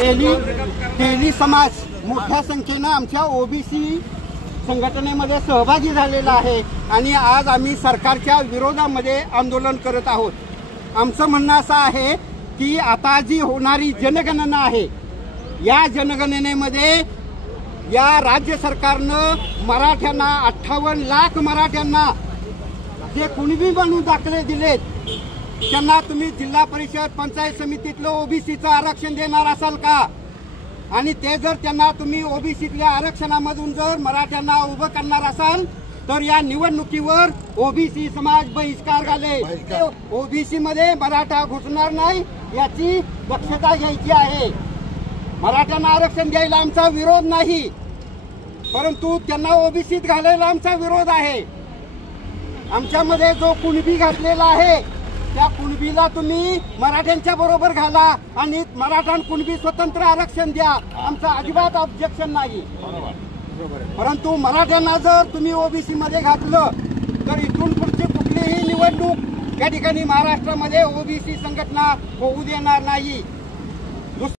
तेली समाज मोठ्या संख्येनं आमच्या ओबीसी संघटनेमध्ये सहभागी झालेला आहे आणि आज आम्ही सरकारच्या विरोधामध्ये आंदोलन करत आहोत। आमचं म्हणणं असं आहे की आता जी होणारी जनगणना आहे, या जनगणनेमध्ये या राज्य सरकारनं मराठ्यांना 58 लाख मराठ्यांना जे कुणबी म्हणून दाखले दिलेत, त्यांना तुम्ही जिल्हा परिषद पंचायत समितीतलं ओबीसीचं आरक्षण देणार असाल का? आणि ते जर त्यांना तुम्ही ओबीसीतल्या आरक्षणामधून जर मराठ्यांना उभं करणार असाल तर या निवडणुकीवर ओबीसी समाज बहिष्कार घालेल। ओबीसी मध्ये मराठा घुसणार नाही याची दक्षता घ्यायची आहे। मराठ्यांना आरक्षण द्यायला आमचा विरोध नाही, परंतु त्यांना ओबीसीत घालायला आमचा विरोध आहे। आमच्यामध्ये जो कुणबी घातलेला आहे त्या कुणबीला तुम्ही मराठ्यांच्या बरोबर घाला आणि मराठा कुणबी स्वतंत्र आरक्षण द्या, आमचं अजिबात ऑब्जेक्शन नाही। परंतु मराठ्यांना जर तुम्ही ओबीसी मध्ये घातलं तर इथून पुढची कुठलीही निवडणूक या ठिकाणी महाराष्ट्रामध्ये ओबीसी संघटना होऊ देणार नाही।